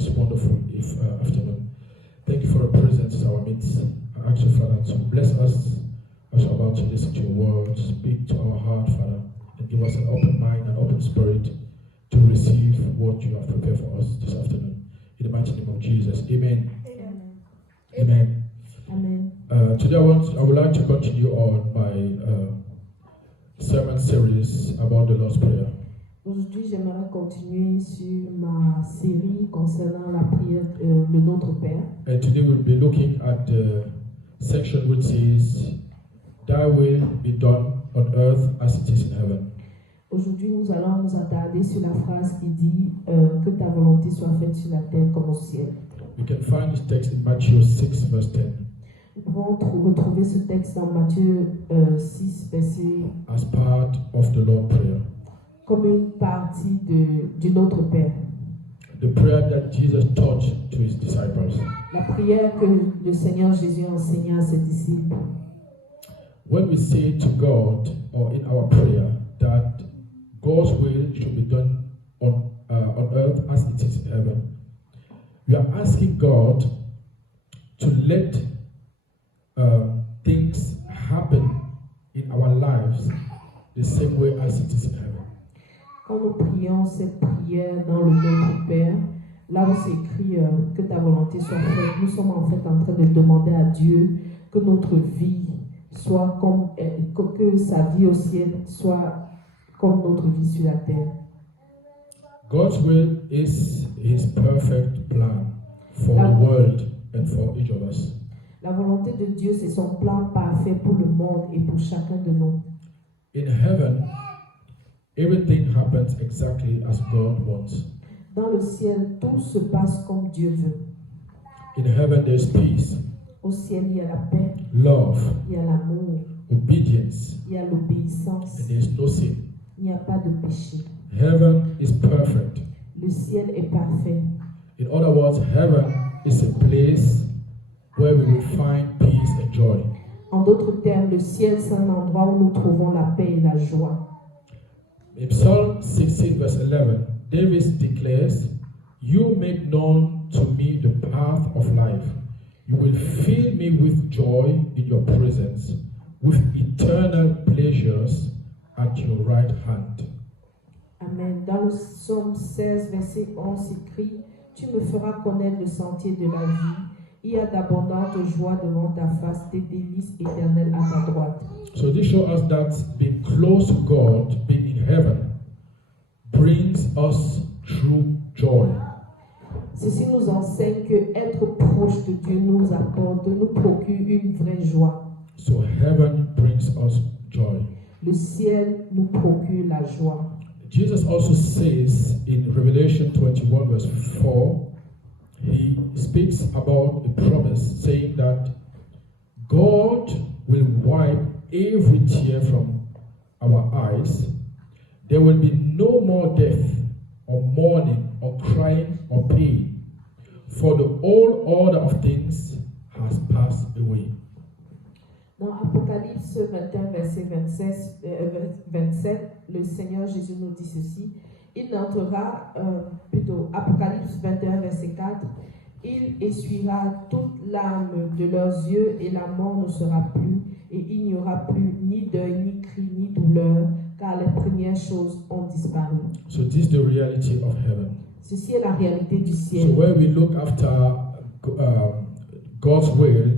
this wonderful afternoon. Thank you for your presence in our midst. I ask you, Father, to bless us as we're about to listen to your word. Speak to our heart, Father, and give us an open mind and open spirit to receive what you have prepared for us this afternoon. In the mighty name of Jesus. Amen. Amen. Amen. Amen. Today I would like to continue on my sermon series about the Lord's Prayer. Aujourd'hui, j'aimerais continuer sur ma série concernant la prière, le Notre Père. And today we'll be looking at the section which says, Thy will be done on earth as it is in heaven. Aujourd'hui, nous allons nous attarder sur la phrase qui dit que ta volonté soit faite sur la terre comme au ciel. You can find this text in Matthew 6, verse 10. Nous pouvons retrouver ce texte dans Matthieu 6, verset As part of the Lord's Prayer. comme une partie du Notre Père. The prayer that Jesus taught to his disciples. La prière que le Seigneur Jésus enseigna à ses disciples. When we say to God, or in our prayer, that God's will should be done on earth as it is in heaven, we are asking God to let things happen in our lives the same way as it is in heaven. Quand nous prions cette prière dans le Notre Père, là où c'est écrit que ta volonté soit faite, nous sommes en fait en train de demander à Dieu que notre vie soit comme, que sa vie au ciel soit comme notre vie sur la terre. God's will is His perfect plan for the world and for each of us. La volonté de Dieu, c'est son plan parfait pour le monde et pour chacun de nous. In heaven, everything happens exactly as God wants. Dans le ciel, tout se passe comme Dieu veut. In heaven, there's peace, Au ciel, il y a la paix, love, il y a l'amour, obedience, il y a l'obéissance, and there's no sin. il n'y a pas de péché. Heaven is perfect. Le ciel est parfait. In other words, heaven is a place where we will find peace and joy. En d'autres termes, le ciel, c'est un endroit où nous trouvons la paix et la joie. In Psalm 16, verse 11, David declares, You make known to me the path of life. You will fill me with joy in your presence, with eternal pleasures at your right hand. Amen. Dans le psaume 16, verset 11, écrit, Tu me feras connaître le sentier de la vie. Il y a d'abondantes joies devant ta face, des délices éternelles à ta droite. So this shows us that being close to God, being in heaven, brings us true joy. Ceci nous enseigne que être proche de Dieu nous procure une vraie joie. So heaven brings us joy. Le ciel nous procure la joie. Jesus also says in Revelation 21 verse 4, he speaks about a promise saying that God will wipe every tear from our eyes. There will be no more death or mourning or crying or pain, for the old order of things has passed away. Dans Apocalypse 21, verset 27, le Seigneur Jésus nous dit ceci. Il n'entrera, Apocalypse 21, verset 4, il essuiera toute larme de leurs yeux et la mort ne sera plus, et il n'y aura plus ni deuil, ni cri, ni douleur, car les premières choses ont disparu. So this is the reality of heaven. Ceci est la réalité du So ciel. when we look after God's will,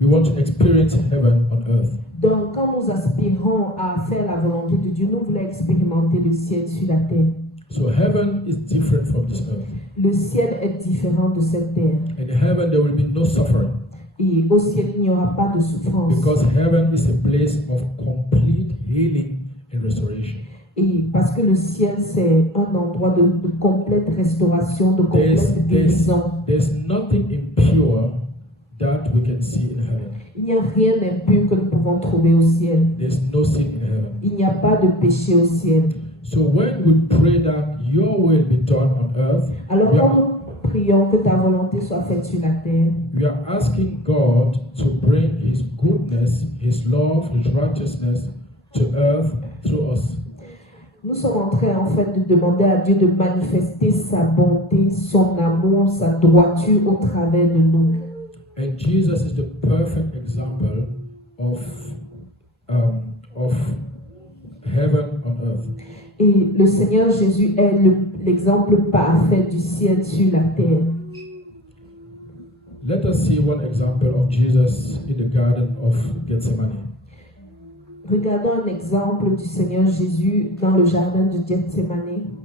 we want to experience heaven on earth. Donc, quand nous aspirons à faire la volonté de Dieu, nous voulons expérimenter le ciel sur la terre. So heaven is different from this earth. Le ciel est différent de cette terre. In heaven there will be no suffering, Et au ciel, il n'y aura pas de souffrance. because heaven is a place of complete healing and restoration. Et parce que le ciel, c'est un endroit de complète restauration, de complète guérison. There's nothing impure that we can see in heaven. Il n'y a rien d'impur que nous pouvons trouver au ciel. There's no sin in heaven. Il n'y a pas de péché au ciel. So when we pray that your will be done on earth, Alors we quand are, nous prions que ta volonté soit faite sur la terre, we are asking God to bring His goodness, His love, His righteousness to earth through us. Nous sommes en train en fait de demander à Dieu de manifester sa bonté, son amour, sa droiture au travers de nous. And Jesus is the perfect example of heaven on earth. Et le Seigneur Jésus est l'exemple parfait du ciel sur la terre. Let us see one example of Jesus in the Garden of Gethsemane. Regardons un exemple du Seigneur Jésus dans le jardin de Gethsemane.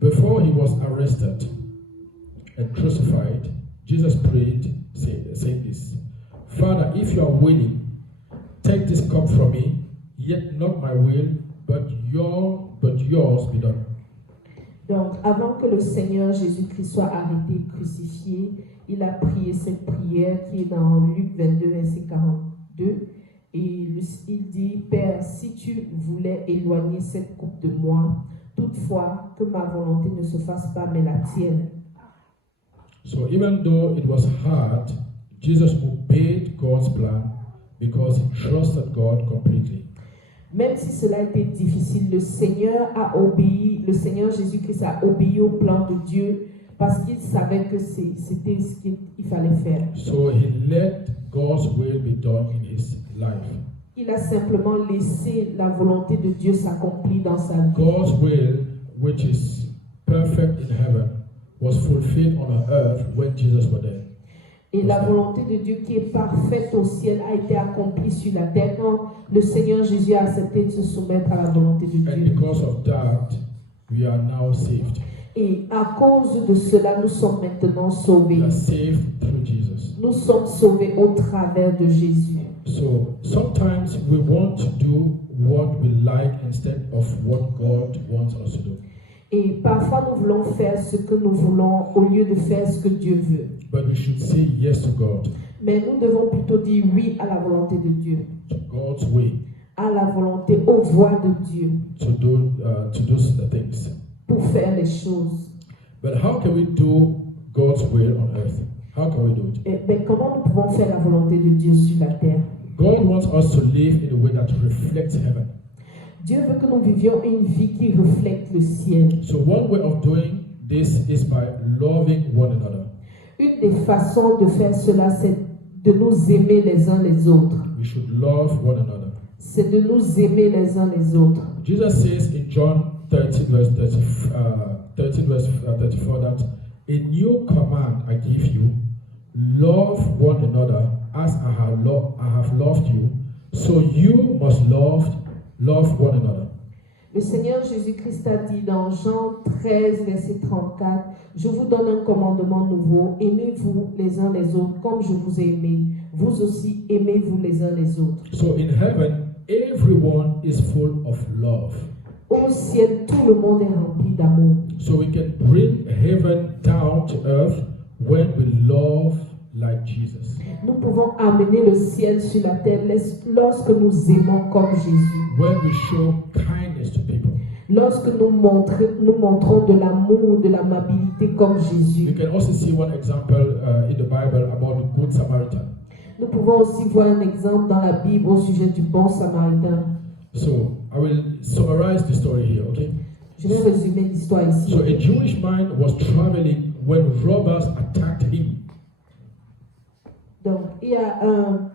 Before he was arrested and crucified, Jesus prayed, saying this, Father, if you are willing, take this cup from me, yet not my will, but yours be done. Donc, avant que le Seigneur Jésus-Christ soit arrêté, crucifié, il a prié cette prière qui est dans Luc 22, verset 42. Et il dit, Père, si tu voulais éloigner cette coupe de moi, toutefois que ma volonté ne se fasse pas, mais la tienne. So even though it was hard, Jesus obeyed God's plan because he trusted God completely. Même si cela était difficile, le Seigneur Jésus-Christ a obéi au plan de Dieu parce qu'il savait que c'était ce qu'il fallait faire. So he let God's will be done in his life. Il a simplement laissé la volonté de Dieu s'accomplir dans sa vie. God's will, which is perfect in heaven, was fulfilled on earth when Jesus was there. Et la volonté de Dieu qui est parfaite au ciel a été accomplie sur la terre quand le Seigneur Jésus a accepté de se soumettre à la volonté de Dieu. And because of that, we are now saved. Et à cause de cela, nous sommes maintenant sauvés. We are saved through Jesus. Nous sommes sauvés au travers de Jésus. So sometimes we want to do what we like instead of what God wants us to do. Et parfois nous voulons faire ce que nous voulons au lieu de faire ce que Dieu veut. But we should say yes to God. Mais nous devons plutôt dire oui à la volonté de Dieu. To God's way. À la volonté, aux voies de Dieu. To do the things. Pour faire les choses. But how can we do God's will on earth? How can we do it? Mais comment nous pouvons faire la volonté de Dieu sur la terre? God wants us to live in a way that reflects heaven. Dieu veut que nous vivions une vie qui reflète le ciel. So one way of doing this is by loving one another. Une des façons de faire cela, c'est de nous aimer les uns les autres. We should love one another. C'est de nous aimer les uns les autres. Jesus says in John 13 verse 34 that a new command I give you, love one another as I have loved you, so you must love one another. Le Seigneur Jésus-Christ a dit dans Jean 13, verset 34, je vous donne un commandement nouveau, aimez-vous les uns les autres comme je vous ai aimé. Vous aussi aimez-vous les uns les autres. So in heaven, everyone is full of love. Au ciel, tout le monde est rempli d'amour. So we can bring heaven down to earth when we love like Jesus. Nous pouvons amener le ciel sur la terre lorsque nous aimons comme Jésus. When we show kindness to people. Lorsque nous montrons de l'amour, de l'amabilité comme Jésus. You can also see one example in the Bible about the Good Samaritan. Nous pouvons aussi voir un exemple dans la Bible au sujet du bon Samaritain. So I will summarize the story here, okay? Je vais résumer l'histoire ici. So a Jewish man was traveling when robbers attacked him. Donc, il y a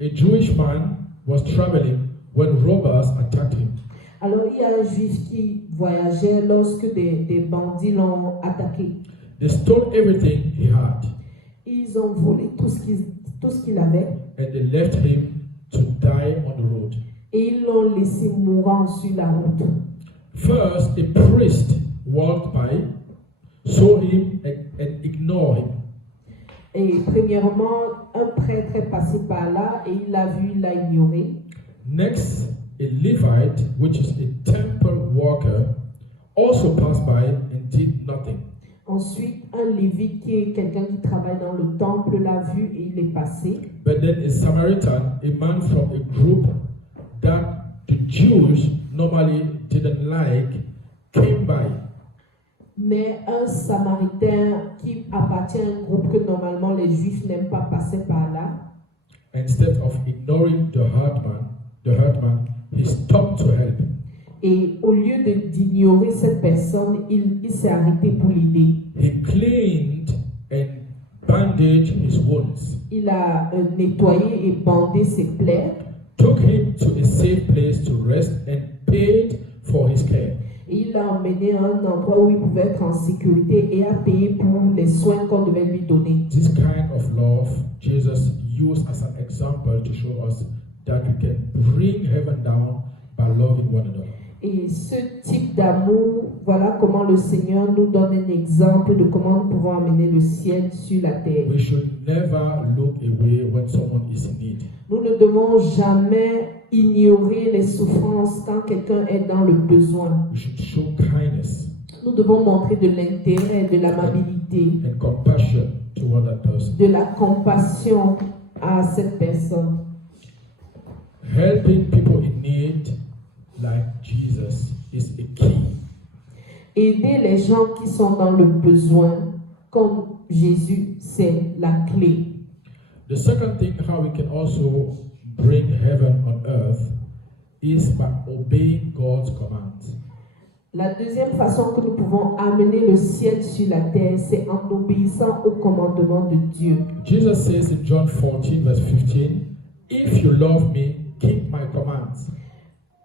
A Jewish man was traveling when robbers attacked him. Alors, il y a un juif qui voyageait lorsque des bandits l'ont attaqué. They stole everything he had. Ils ont volé tout ce qu'il avait. And they left him to die on the road. Et ils l'ont laissé mourant sur la route. First, a priest walked by, saw him and ignored him. Et premièrement, un prêtre est passé par là et il l'a vu, il l'a ignoré. Next, a Levite, which is a temple worker, also passed by and did nothing. Ensuite, un Lévite qui est quelqu'un qui travaille dans le temple l'a vu et il est passé. But then a Samaritan, a man from a group that the Jews normally didn't like, came by. Mais un Samaritain qui appartient à un groupe que normalement les Juifs n'aiment pas passer par là. Instead of ignoring the hurt man, he stopped to help. Et au lieu d'ignorer cette personne, il s'est arrêté pour l'aider. He cleaned and bandaged his wounds, Il a nettoyé et bandé ses plaies. took him to a safe place to rest, and paid for his care. Et il l'a emmené à un endroit où il pouvait être en sécurité et a payé pour les soins qu'on devait lui donner. This kind of love Jesus used as an example to show us that we can bring heaven down by loving one another. Et ce type d'amour, voilà comment le Seigneur nous donne un exemple de comment nous pouvons amener le ciel sur la terre. We should never look away when someone is in need. Nous ne devons jamais ignorer les souffrances quand quelqu'un est dans le besoin. We should show kindness Nous devons montrer de l'intérêt, de l'amabilité, and compassion toward that person. de la compassion à cette personne. Helping people in need like Jesus is a key. Aider les gens qui sont dans le besoin, comme Jésus, c'est la clé. The second thing how we can also bring heaven on earth is by obeying God's commands. La deuxième façon que nous pouvons amener le ciel sur la terre, c'est en obéissant au commandement de Dieu. Jesus says in John 14 verse 15, "If you love me, keep my commands."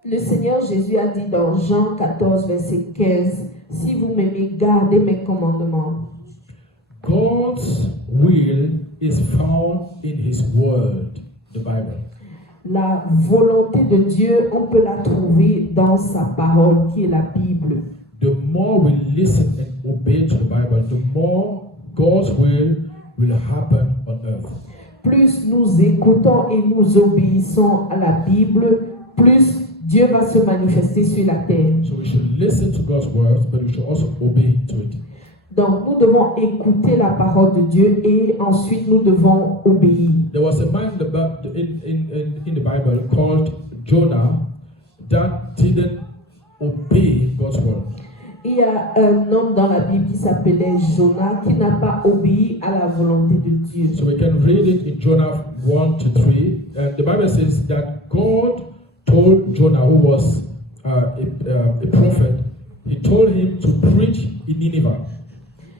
Le Seigneur Jésus a dit dans Jean 14, verset 15, « Si vous m'aimez, gardez mes commandements. » God's will is found in His Word, the Bible. La volonté de Dieu, on peut la trouver dans sa parole, qui est la Bible. The more we listen and obey to the Bible, the more God's will happen on earth. Plus nous écoutons et nous obéissons à la Bible, plus Dieu va se manifester sur la terre. So we should listen to God's words, but we should also obey to it. Donc nous devons écouter la parole de Dieu et ensuite nous devons obéir. There was a man in the Bible called Jonah that didn't obey God's word. Il y a un homme dans la Bible qui s'appelait Jonas qui n'a pas obéi à la volonté de Dieu. So we can read it in Jonah 1 to 3. The Bible says that God told Jonah, who was a prophet, he told him to preach in Nineveh.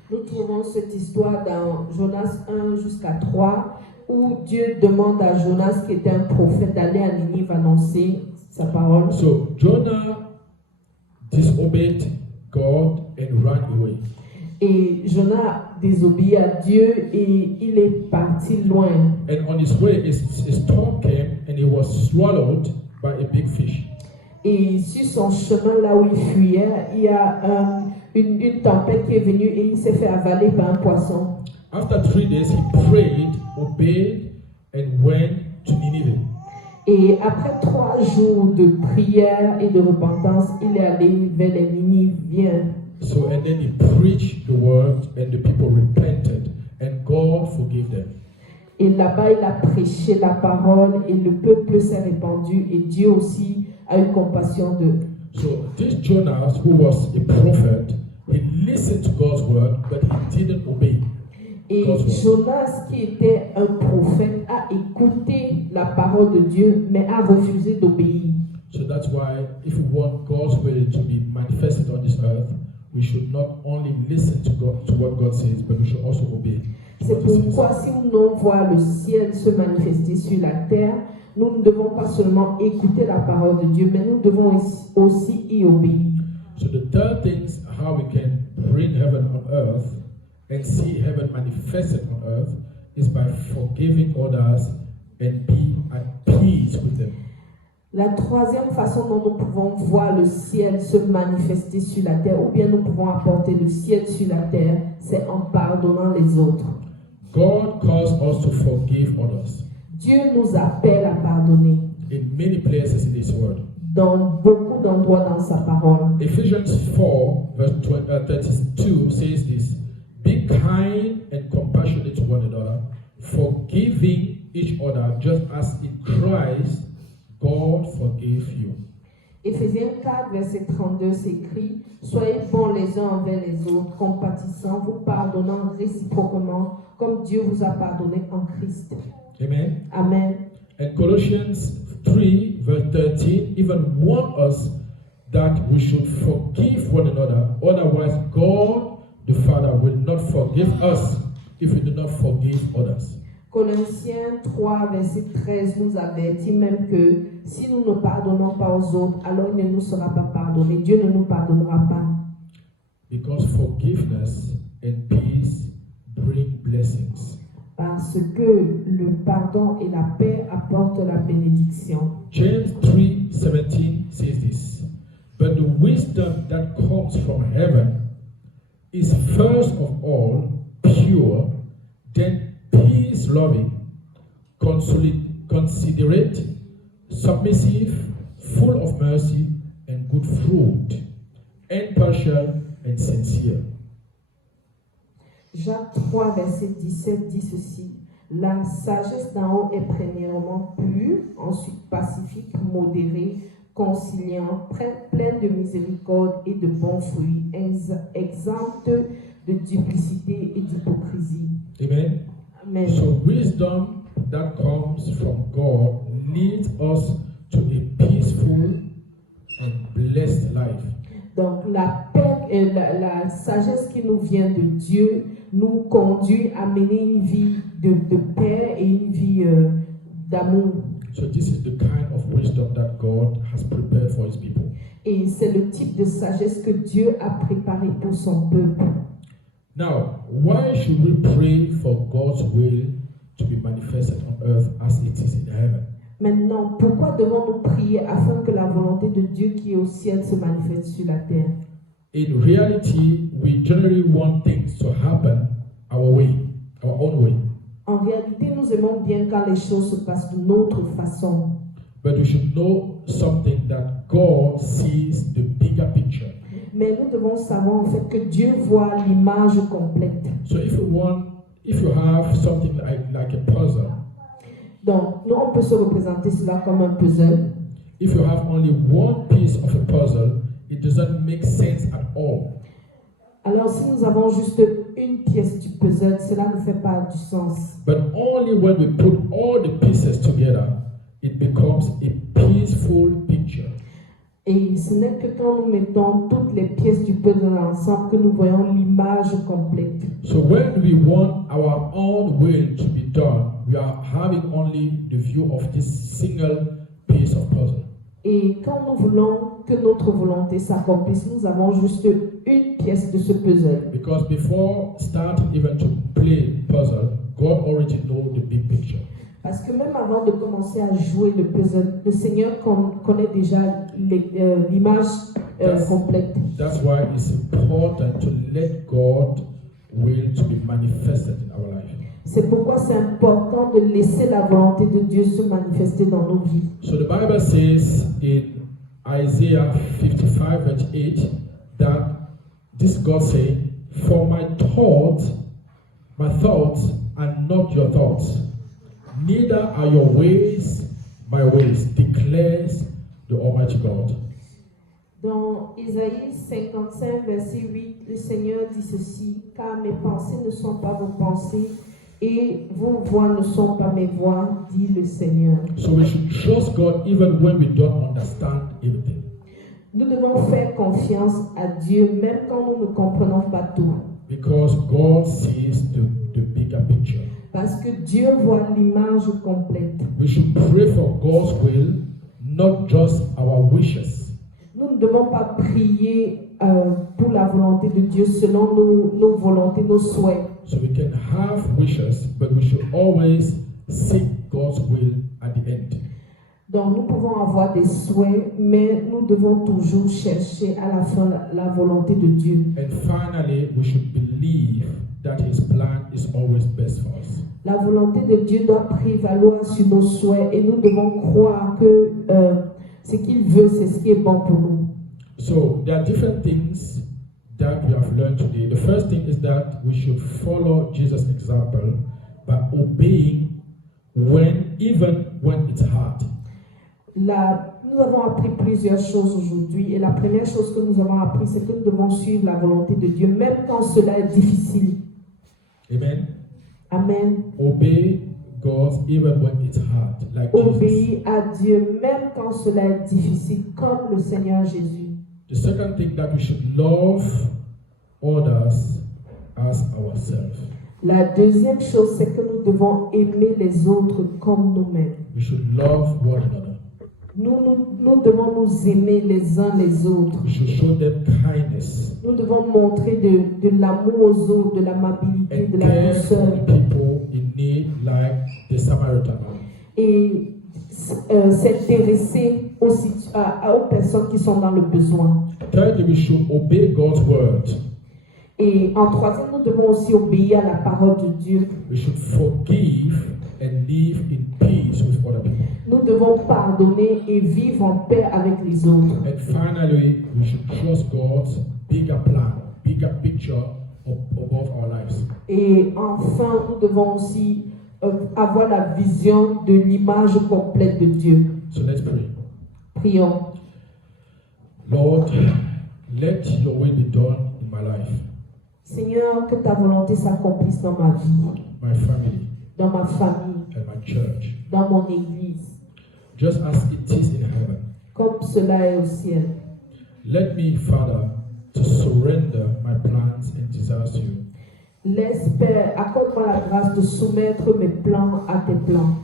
Nous trouvons cette histoire dans Jonas 1 jusqu'à 3 où Dieu demande à Jonas, qui était un prophète, d'aller à Ninive annoncer sa parole. So Jonah disobeyed God and ran away. Et Jonas désobéit à Dieu et il est parti loin. And on his way, a storm came and he was swallowed by a big fish. Et sur son chemin, là où il fuyait, il y a une tempête qui est venue et il s'est fait avaler par un poisson. After 3 days, he prayed, obeyed, and went to Nineveh. Et après 3 jours de prière et de repentance, il est allé vers les Niniviens. So, and then he preached the word, and the people repented, and God forgave them. Et là-bas, il a prêché la parole et le peuple s'est répandu et Dieu aussi a eu compassion d'eux. So this Jonas, who was a prophet, he listened to God's word, but he didn't obey. Et Jonas, qui était un prophète, a écouté la parole de Dieu, mais a refusé d'obéir. So that's why, if we want God's will to be manifested on this earth, we should not only listen to what God says, but we should also obey. C'est pourquoi, si nous voulons voir le ciel se manifester sur la terre, nous ne devons pas seulement écouter la parole de Dieu, mais nous devons aussi y obéir. So the third thing is how we can bring heaven on earth and see heaven manifested on earth is by forgiving others and be at peace with them. La troisième façon dont nous pouvons voir le ciel se manifester sur la terre, ou bien nous pouvons apporter le ciel sur la terre, c'est en pardonnant les autres. God calls us to forgive others. Dieu nous appelle à pardonner In many places in this world. dans beaucoup d'endroits dans sa parole. Ephesians 4 verse 32 says this: Be kind and compassionate to one another, forgiving each other, just as in Christ God forgave you. Éphésiens 4, verset 32 s'écrit: Soyez bons les uns envers les autres, compatissants, vous pardonnant réciproquement, comme Dieu vous a pardonné en Christ. Amen. Amen. And Colossians 3, verse 13, even warn us that we should forgive one another. Otherwise, God the Father will not forgive us if we do not forgive others. Colossiens 3, verset 13 nous avertit même que si nous ne pardonnons pas aux autres, alors il ne nous sera pas pardonné. Dieu ne nous pardonnera pas. Because forgiveness and peace bring blessings. Parce que le pardon et la paix apportent la bénédiction. James 3:17 says this. But the wisdom that comes from heaven is first of all pure, then peace-loving, considerate, submissive, full of mercy and good fruit, impartial and sincere. Jacques 3, verset 17 dit ceci. La sagesse d'en haut est premièrement pure, ensuite pacifique, modérée, conciliant, pleine de miséricorde et de bons fruits, exempte de duplicité et d'hypocrisie. Amen. Amen. So wisdom that comes from God leads us to a peaceful and blessed life. Donc la paix et la sagesse qui nous vient de Dieu nous conduit à mener une vie de paix et une vie d'amour. So this is the kind of wisdom that God has prepared for his people. Et c'est le type de sagesse que Dieu a préparé pour son peuple. Now, why should we pray for God's will to be manifested on earth as it is in heaven? Maintenant, pourquoi devons-nous prier afin que la volonté de Dieu qui est au ciel se manifeste sur la terre? In reality, we generally want things to happen our way, our own way. En réalité, nous aimons bien quand les choses se passent de notre façon. But we should know something that God sees the bigger picture. Mais nous devons savoir en fait que Dieu voit l'image complète. So if you have something like a puzzle, Donc, nous, on peut se représenter cela comme un puzzle. if you have only one piece of a puzzle, it doesn't make sense at all. Alors, si nous avons juste une pièce du puzzle, cela ne fait pas du sens. But only when we put all the pieces together, it becomes a peaceful picture. Et ce n'est que quand nous mettons toutes les pièces du puzzle ensemble que nous voyons l'image complète. So when we want our own will to be done, we are having only the view of this single piece of puzzle. Et quand nous voulons que notre volonté s'accomplisse, nous avons juste une pièce de ce puzzle. Because before starting even to play puzzle, God already knows the big picture. Parce que même avant de commencer à jouer le puzzle, le Seigneur connaît déjà l'image complète. That's why it's important to let God will to be manifested in our life. C'est pourquoi c'est important de laisser la volonté de Dieu se manifester dans nos vies. So the Bible says in Isaiah 55 verse 8 that this God saying, "For my thoughts are not your thoughts, neither are your ways my ways, declares the Almighty God." Dans Isaïe 55 verset 8, le Seigneur dit ceci: car mes pensées ne sont pas vos pensées et vos voix ne sont pas mes voix, dit le Seigneur. So we should trust God even when we don't understand everything. Nous devons faire confiance à Dieu même quand nous ne comprenons pas tout. Because God sees the bigger picture. Parce que Dieu voit l'image complète. We should pray for God's will, not just our wishes. Nous ne devons pas prier pour la volonté de Dieu selon nos volontés, nos souhaits. So we can have wishes, but we should always seek God's will at the end. Donc nous pouvons avoir des souhaits, mais nous devons toujours chercher à la fin la volonté de Dieu. And finally, we should believe that His plan is always best for us. La volonté de Dieu doit prévaloir sur nos souhaits et nous devons croire que ce qu'il veut, c'est ce qui est bon pour nous. So there are different things that we have learned today. The first thing is that we should follow Jesus' example by obeying even when it's hard. Nous avons appris plusieurs choses aujourd'hui et la première chose que nous avons appris, c'est que nous devons suivre la volonté de Dieu même quand cela est difficile. Amen. Amen. Obey God even when it's hard, like Jesus. Obéis à Dieu même quand cela est difficile, comme le Seigneur Jésus. The second thing that we should love others as ourselves. La deuxième chose, c'est que nous devons aimer les autres comme nous-mêmes. We should love one another. Nous devons nous aimer les uns les autres. We should show them kindness Nous devons montrer de l'amour aux autres, de l'amabilité, and de la care for douceur. the people in need, like the Samaritan man. Et s'intéresser aux personnes qui sont dans le besoin. Thirdly, we should obey God's word. Et en troisième, nous devons aussi obéir à la parole de Dieu. We should forgive and live in peace with other people. Nous devons pardonner et vivre en paix avec les autres. And finally, we should trust God's bigger plan, bigger picture above our lives. Et enfin, nous devons aussi avoir la vision de l'image complète de Dieu. So let's pray. Prions. Lord, let your will be done in my life, Seigneur, que ta volonté s'accomplisse dans ma vie, my family, dans ma famille, and my church, dans mon église, just as it is in heaven. comme cela est au ciel. Let me, Father, to surrender my plans and desires to you. Laisse, Père, accorde-moi la grâce de soumettre mes plans à tes plans,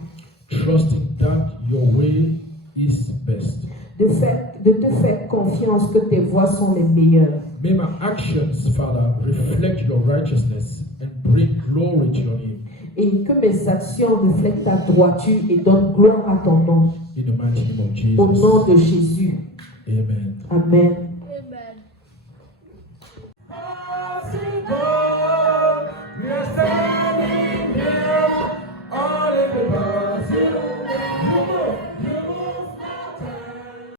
Trusting that your way is best. de te faire confiance que tes voies sont les meilleures. May my actions, Father, reflect your righteousness and bring glory to your name. Et que mes actions reflètent ta droiture et donnent gloire à ton nom. In the mighty name of Au Jesus. nom de Jésus. Amen. Amen.